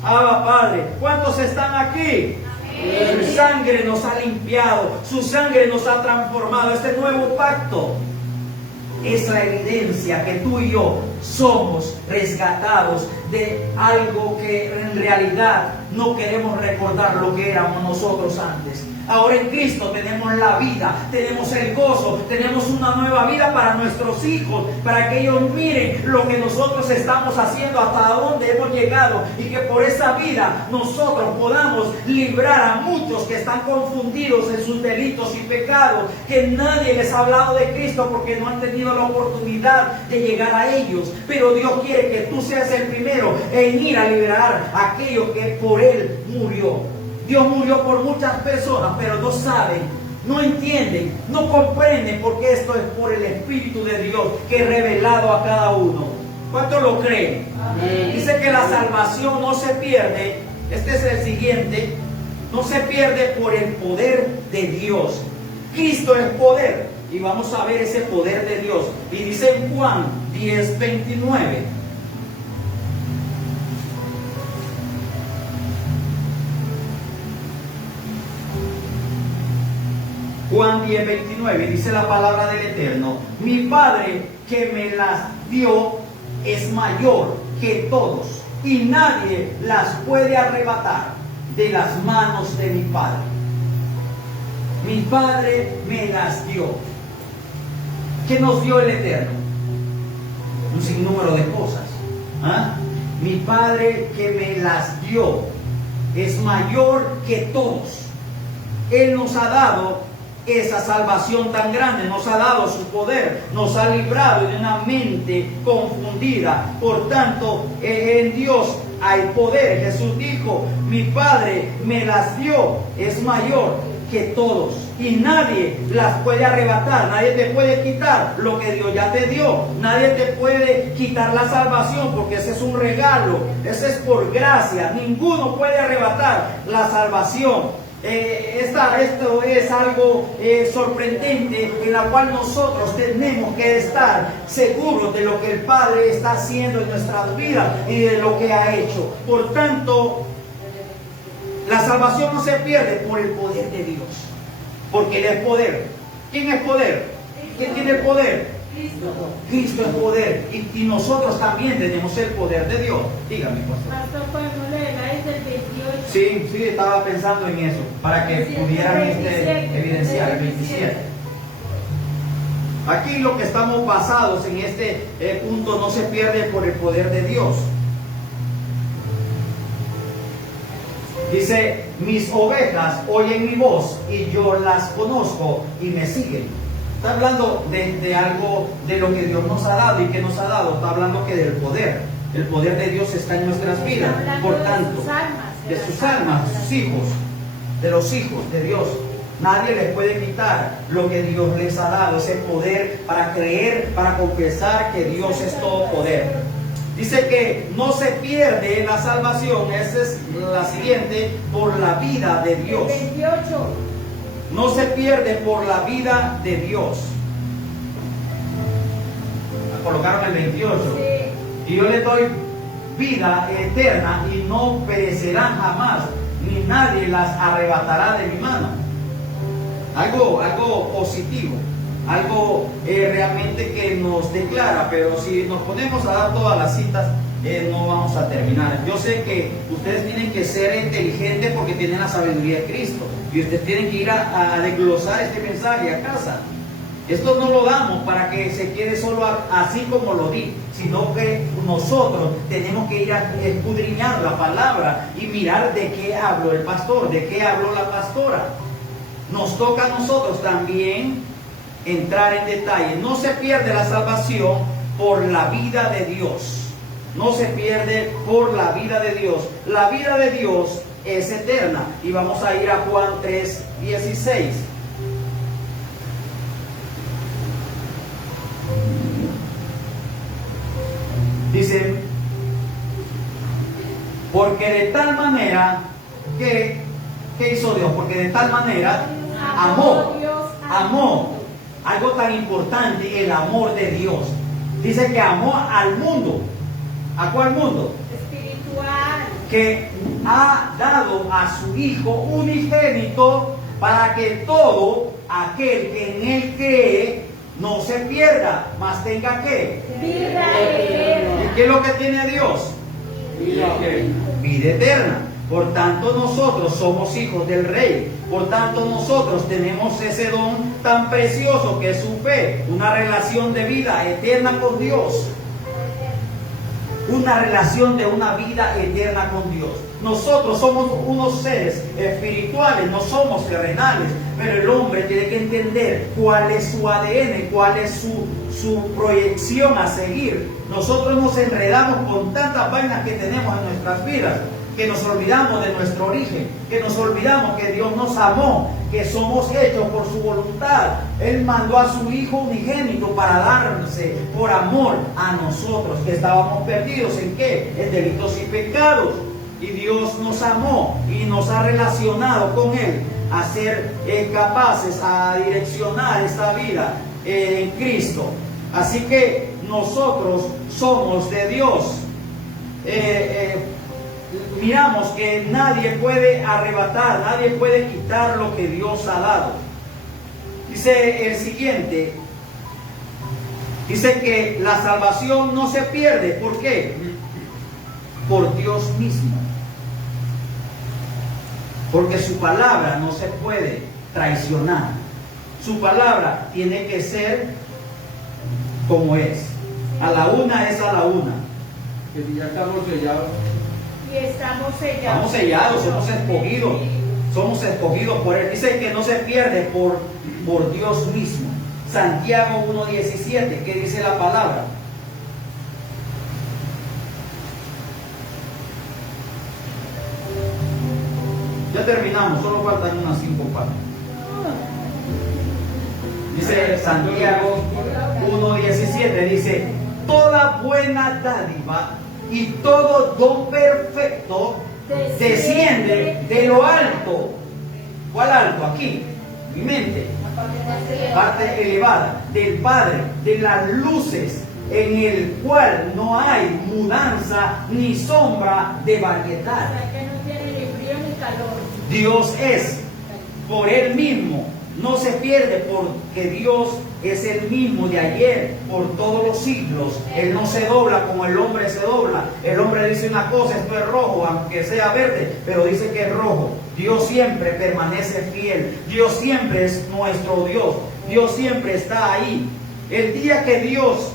Abba Padre, ¿cuántos están aquí? Amén. Su sangre nos ha limpiado, su sangre nos ha transformado. Este nuevo pacto es la evidencia que tú y yo somos rescatados de algo que en realidad no queremos recordar lo que éramos nosotros antes. Ahora en Cristo tenemos la vida, tenemos el gozo, tenemos una nueva vida para nuestros hijos, para que ellos miren lo que nosotros estamos haciendo, hasta dónde hemos llegado, y que por esa vida nosotros podamos librar a muchos que están confundidos en sus delitos y pecados, que nadie les ha hablado de Cristo porque no han tenido la oportunidad de llegar a ellos. Pero Dios quiere que tú seas el primero en ir a liberar a aquellos que por Él murió. Dios murió por muchas personas, pero no saben, no entienden, no comprenden, porque esto es por el Espíritu de Dios que es revelado a cada uno. ¿Cuántos lo creen? Amén. Dice que la salvación no se pierde, este es el siguiente, no se pierde por el poder de Dios. Cristo es poder, y vamos a ver ese poder de Dios. Y dice en Juan 10:29. Juan 10:29, dice la palabra del Eterno: mi Padre que me las dio es mayor que todos, y nadie las puede arrebatar de las manos de mi Padre. Mi Padre me las dio. ¿Qué nos dio el Eterno? Un sinnúmero de cosas. ¿Ah? Mi Padre que me las dio es mayor que todos. Él nos ha dado esa salvación tan grande, nos ha dado su poder, nos ha librado de una mente confundida. Por tanto, en Dios hay poder. Jesús dijo: mi Padre me las dio, es mayor que todos, y nadie las puede arrebatar, nadie te puede quitar lo que Dios ya te dio, nadie te puede quitar la salvación, porque ese es un regalo, ese es por gracia, ninguno puede arrebatar la salvación. Esto es algo sorprendente, en la cual nosotros tenemos que estar seguros de lo que el Padre está haciendo en nuestras vidas y de lo que ha hecho. Por tanto, la salvación no se pierde por el poder de Dios, porque Él es poder. ¿Quién es poder? ¿Quién tiene el poder? Cristo es poder, y nosotros también tenemos el poder de Dios. Dígame, pastor. ¿Podemos leer ahí del 28? Sí, estaba pensando en eso, para que pudieran evidenciar el 27. Aquí lo que estamos basados en este punto no se pierde por el poder de Dios. Dice: mis ovejas oyen mi voz y yo las conozco y me siguen. Está hablando de algo, de lo que Dios nos ha dado. ¿Y que nos ha dado? Está hablando que del poder. El poder de Dios está en nuestras vidas. Por tanto, de sus almas, de sus hijos, de los hijos de Dios. Nadie les puede quitar lo que Dios les ha dado, ese poder para creer, para confesar que Dios es todo poder. Dice que no se pierde la salvación, esa es la siguiente, por la vida de Dios. 28. No se pierde por la vida de Dios. Colocaron el 28. Sí. Y yo le doy vida eterna y no perecerán jamás, ni nadie las arrebatará de mi mano. Algo positivo, algo realmente que nos declara. Pero si nos ponemos a dar todas las citas, no vamos a terminar. Yo sé que ustedes tienen que ser inteligentes porque tienen la sabiduría de Cristo, y ustedes tienen que ir a desglosar este mensaje a casa. Esto no lo damos para que se quede solo así como lo di, sino que nosotros tenemos que ir a escudriñar la palabra y mirar de qué habló el pastor, de qué habló la pastora. Nos toca a nosotros también entrar en detalle. No se pierde la salvación por la vida de Dios. No se pierde por la vida de Dios. La vida de Dios es eterna. Y vamos a ir a Juan 3:16. Dice: porque de tal manera ¿qué hizo Dios? Porque de tal manera amó algo tan importante, el amor de Dios. Dice que amó al mundo. ¿A cuál mundo? Espiritual. Que ha dado a su Hijo unigénito para que todo aquel que en él cree no se pierda, mas tenga que Vida eterna. ¿Y qué es lo que tiene Dios? Vida eterna. Por tanto nosotros somos hijos del Rey. Por tanto nosotros tenemos ese don tan precioso que es su fe, una relación de vida eterna con Dios. Una relación de una vida eterna con Dios. Nosotros somos unos seres espirituales, no somos terrenales, pero el hombre tiene que entender cuál es su ADN, cuál es su proyección a seguir. Nosotros nos enredamos con tantas vainas que tenemos en nuestras vidas, que nos olvidamos de nuestro origen, que nos olvidamos que Dios nos amó, que somos hechos por su voluntad. Él mandó a su Hijo unigénito para darse por amor a nosotros, que estábamos perdidos en ¿qué? En delitos y pecados. Y Dios nos amó y nos ha relacionado con Él a ser capaces a direccionar esta vida en Cristo. Así que nosotros somos de Dios. Miramos que nadie puede arrebatar, nadie puede quitar lo que Dios ha dado. Dice el siguiente, dice que la salvación no se pierde. ¿Por qué? Por Dios mismo. Porque su palabra no se puede traicionar. Su palabra tiene que ser como es. A la una es a la una. Que si ya estamos sellados. Y estamos sellados. Estamos sellados, somos escogidos. Somos escogidos por Él. Dice que no se pierde por Dios mismo. Santiago 1:17, ¿qué dice la palabra? Ya terminamos, solo faltan unas 5 páginas. Dice Santiago 1:17, dice, toda buena dádiva y todo don perfecto desciende de lo alto. ¿Cuál alto? Aquí, mi mente. Parte elevada del Padre, de las luces, en el cual no hay mudanza ni sombra de variedad. O sea, que no tiene ni frío ni calor. Dios es por Él mismo, no se pierde porque Dios es el mismo de ayer, por todos los siglos. Él no se dobla como el hombre se dobla. El hombre dice una cosa, esto es rojo, aunque sea verde, pero dice que es rojo. Dios siempre permanece fiel. Dios siempre es nuestro Dios. Dios siempre está ahí. El día que Dios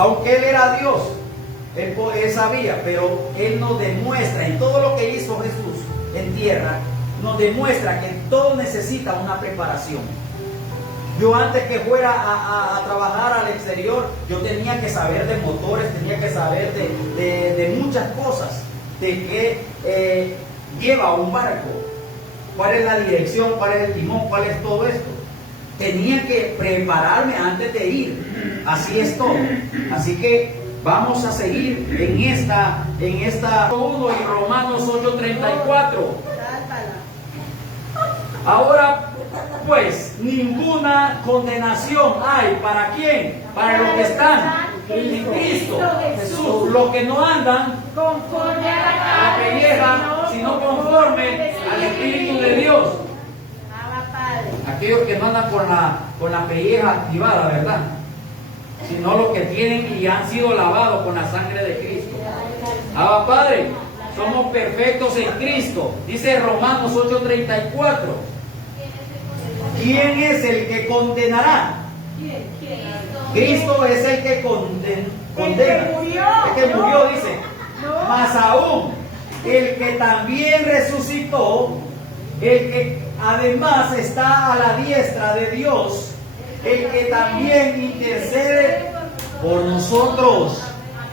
Aunque Él era Dios, Él sabía, pero Él nos demuestra en todo lo que hizo Jesús en tierra, nos demuestra que todo necesita una preparación. Yo antes que fuera a trabajar al exterior, yo tenía que saber de motores, tenía que saber de muchas cosas, de qué lleva un barco, cuál es la dirección, cuál es el timón, cuál es todo esto. Tenía que prepararme antes de ir. Así es todo. Así que vamos a seguir en esta 1 y Romanos 8:34. Ahora pues ninguna condenación hay. ¿Para quién? Para los que están en Cristo Jesús. Los que no andan conforme a la pelleja, sino conforme al Espíritu de Dios. Aquellos que no andan con la pelleja activada, ¿verdad? Sino los que tienen y han sido lavados con la sangre de Cristo. Abba Padre, somos perfectos en Cristo. Dice Romanos 8:34. ¿Quién es el que condenará? Cristo es el que condena. El que murió, dice. Más aún, el que también resucitó, el que además está a la diestra de Dios, el que también intercede por nosotros.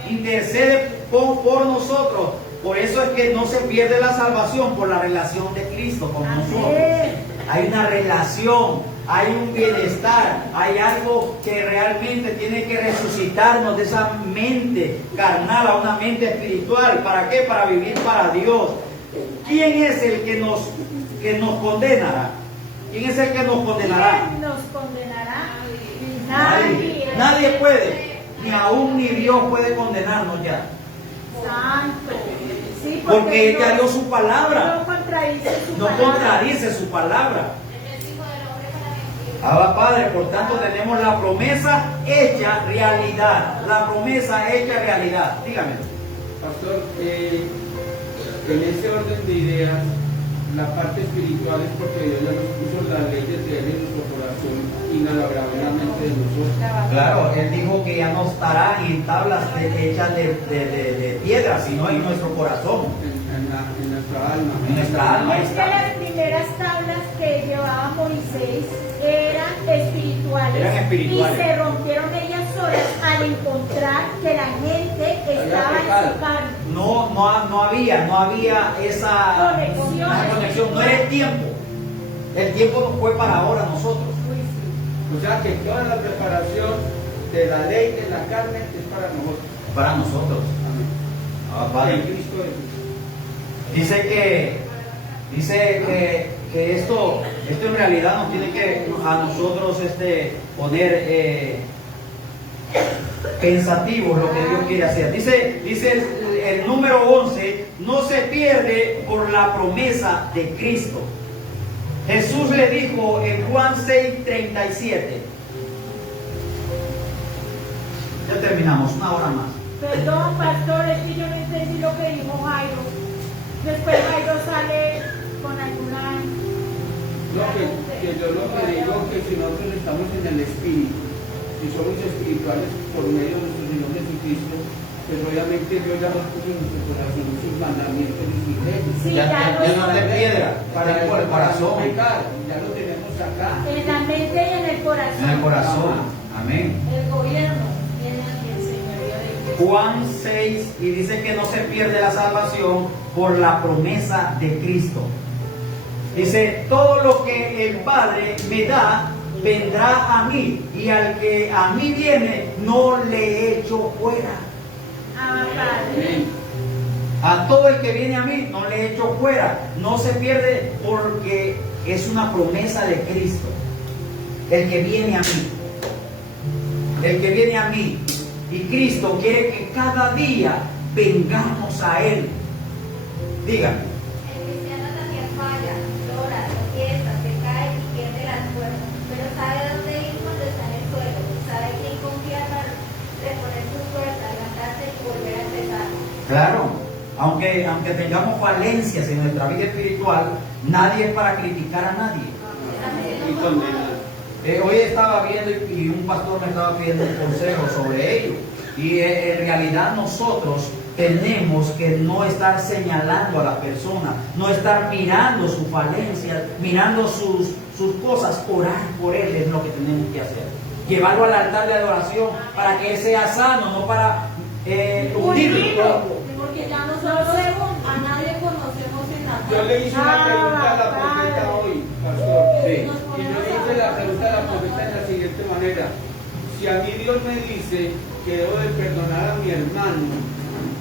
Intercede por nosotros. Por eso es que no se pierde la salvación, por la relación de Cristo con nosotros. Hay una relación, hay un bienestar, hay algo que realmente tiene que resucitarnos de esa mente carnal a una mente espiritual. ¿Para qué? Para vivir para Dios. ¿Quién es el que nos condenará? ¿Quién es el que nos condenará? ¿Quién nos condenará? Nadie puede, ni aún ni Dios puede condenarnos ya. Santo. Sí, porque Él ya dio su palabra. No contradice su palabra. Abba Padre, por tanto tenemos la promesa hecha realidad. La promesa hecha realidad. Dígame. Pastor, en ese orden de ideas, la parte espiritual es porque Dios ya nos puso la ley de tener en nuestro corazón inalabradablemente de nosotros. Claro, Él dijo que ya no estará en tablas hechas de piedra, sino en nuestro corazón. En nuestra alma. En nuestra alma. Es que las primeras tablas que llevaba Moisés eran espirituales. Y se rompieron ellas solas al encontrar que la gente estaba en su carne. No había esa conexión. No era el tiempo. El tiempo no fue para ahora nosotros. O sea que toda la preparación de la ley de la carne es para nosotros. Para nosotros. Amén. En Cristo Jesús. Dice que esto en realidad nos tiene que a nosotros poner pensativos lo que Dios quiere hacer. Dice el número 11, no se pierde por la promesa de Cristo. Jesús le dijo en Juan 6:37. Ya terminamos, una hora más. Perdón, pastor, es que yo no entendí lo que dijo Jairo. Después Jairo sale con alguna... No, que yo lo que digo que si nosotros estamos en el Espíritu, si somos espirituales por medio de nuestro Señor Jesucristo, pues obviamente Dios ya nos puso en nuestro corazón sus mandamientos y sus leyes. Sí, ya no de piedra, para el corazón. Ya lo tenemos acá. En la mente y en el corazón. En el corazón. Amén. El gobierno tiene el señorío de Dios. Juan 6, y dice que no se pierde la salvación por la promesa de Cristo. Dice, todo lo que el Padre me da, vendrá a mí, y al que a mí viene, no le echo fuera. A todo el que viene a mí, no le echo fuera. No se pierde porque es una promesa de Cristo. El que viene a mí. El que viene a mí. Y Cristo quiere que cada día vengamos a Él. Dígame. El cristiano también falla, llora, tropieza, se cae y pierde las fuerzas, pero sabe dónde ir cuando está en el suelo, sabe quién confía para reponer sus fuerzas, levantarse y volver a empezar. Claro, aunque tengamos falencias en nuestra vida espiritual, nadie es para criticar a nadie. Y condenar. Hoy estaba viendo y un pastor me estaba pidiendo un consejo sobre ello. Y en realidad nosotros tenemos que no estar señalando a la persona, no estar mirando sus falencias, mirando sus cosas, orar por él es lo que tenemos que hacer. Llevarlo al altar de adoración para que él sea sano, no para hundirlo. Porque ya nosotros a nadie conocemos en la Yo le hice una pregunta a la profeta hoy, pastor. Sí. Y yo le hice la pregunta a la profeta de la siguiente manera. Si a mí Dios me dice que debo de perdonar a mi hermano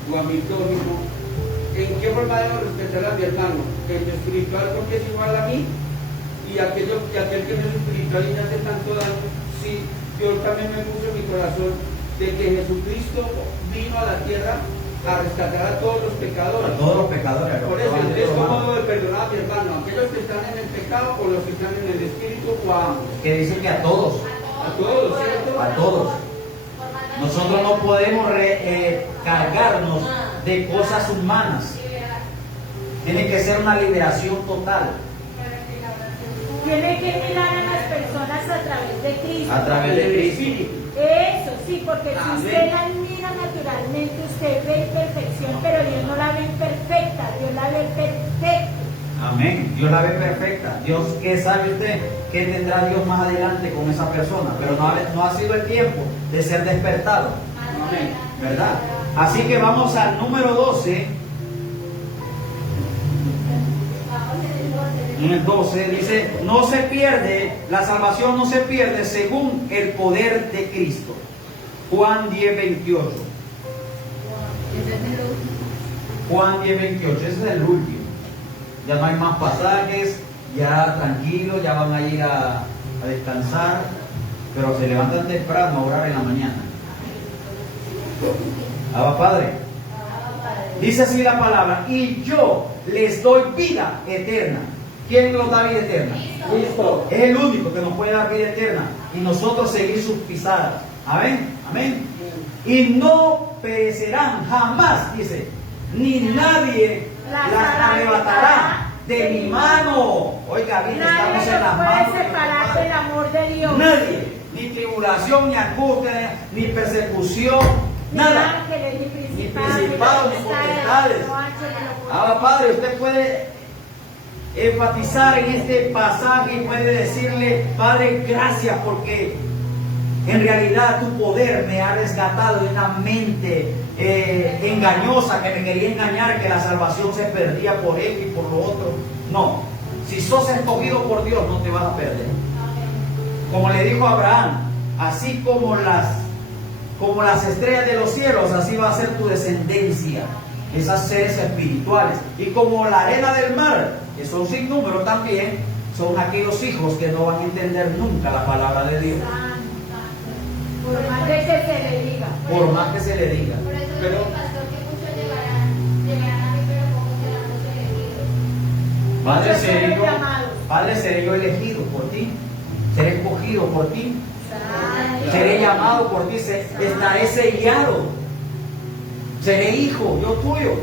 o a mi prójimo, ¿en qué forma debo respetar a mi hermano? ¿En lo espiritual porque es igual a mí? Y aquel que no es espiritual y me hace tanto daño, sí, yo también me puse en mi corazón de que Jesucristo vino a la tierra a rescatar a todos los pecadores. A todos los pecadores. Por eso, entonces, ¿cómo debo de perdonar a mi hermano? ¿Aquellos que están en el pecado o los que están en el espíritu o a ambos? Que dice que a todos. A todos, ¿cierto? A todos. Nosotros no podemos cargarnos de cosas humanas. Tiene que ser una liberación total. Tiene que mirar a las personas a través de Cristo. A través de Cristo. Eso, sí, porque si Amén. usted la mira naturalmente, usted ve imperfección, pero Dios no la ve imperfecta, Dios la ve perfecta. Amén. Dios la ve perfecta. Dios, ¿qué sabe usted? ¿Qué tendrá Dios más adelante con esa persona? Pero no ha sido el tiempo de ser despertado. Amén. ¿Verdad? Así que vamos al número 12. En el 12 dice, no se pierde, la salvación no se pierde según el poder de Cristo. Juan 10:28. Juan 10:28, ese es el último. Ya no hay más pasajes, ya tranquilos, ya van a ir a descansar, pero se levantan temprano a orar en la mañana. Abba Padre. Dice así la palabra, y yo les doy vida eterna. ¿Quién nos da vida eterna? Cristo. Es el único que nos puede dar vida eterna y nosotros seguir sus pisadas. Amén, amén. Y no perecerán jamás, dice, ni nadie las arrebatará de mi mano. Oiga, bien, estamos Nadie en las nos manos puede de separar nuestro del Padre. amor de Dios. Nadie, ni tribulación, ni angustia, ni persecución, Ni nada. ángeles, ni Ni principados, principados, ni potestades. Ahora, Padre, usted puede enfatizar en este pasaje y puede decirle, Padre, gracias porque en realidad tu poder me ha rescatado de una mente engañosa que me quería engañar, que la salvación se perdía por esto y por lo otro. No, si sos escogido por Dios no te vas a perder. Como le dijo a Abraham, así como las estrellas de los cielos, así va a ser tu descendencia, esas seres espirituales. Y como la arena del mar, que son sin número también, son aquellos hijos que no van a entender nunca la palabra de Dios, Por más de que se le diga. por más que se le diga. Por eso Pero- dice el pastor que muchos llegarán a mí, pero pocos serán los elegidos. Padre, Muchos seré serán yo, llamados. Padre, seré yo elegido por ti, seré escogido por ti, Santo. seré llamado por ti, estaré sellado, seré hijo, yo tuyo.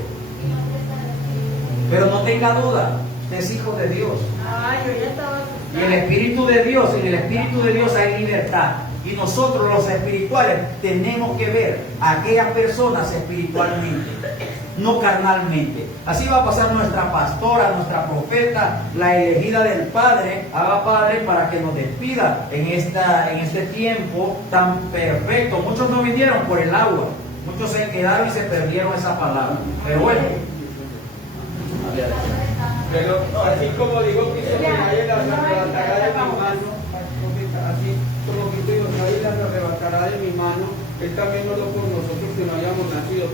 Pero no tenga duda, usted es hijo de Dios. Ay, yo ya estaba Y el Espíritu de Dios, en el Espíritu de Dios hay libertad. Y nosotros los espirituales tenemos que ver a aquellas personas espiritualmente, no carnalmente. Así va a pasar nuestra pastora, nuestra profeta, la elegida del Padre, Abba Padre, para que nos despida en este tiempo tan perfecto. Muchos no vinieron por el agua, muchos se quedaron y se perdieron esa palabra. Pero bueno. Pero así como digo Cristo que nadie las arrebatará de mi mano, así como Cristo dijo, nadie las arrebatará de mi mano, Él también no lo por nosotros que no hayamos nacido.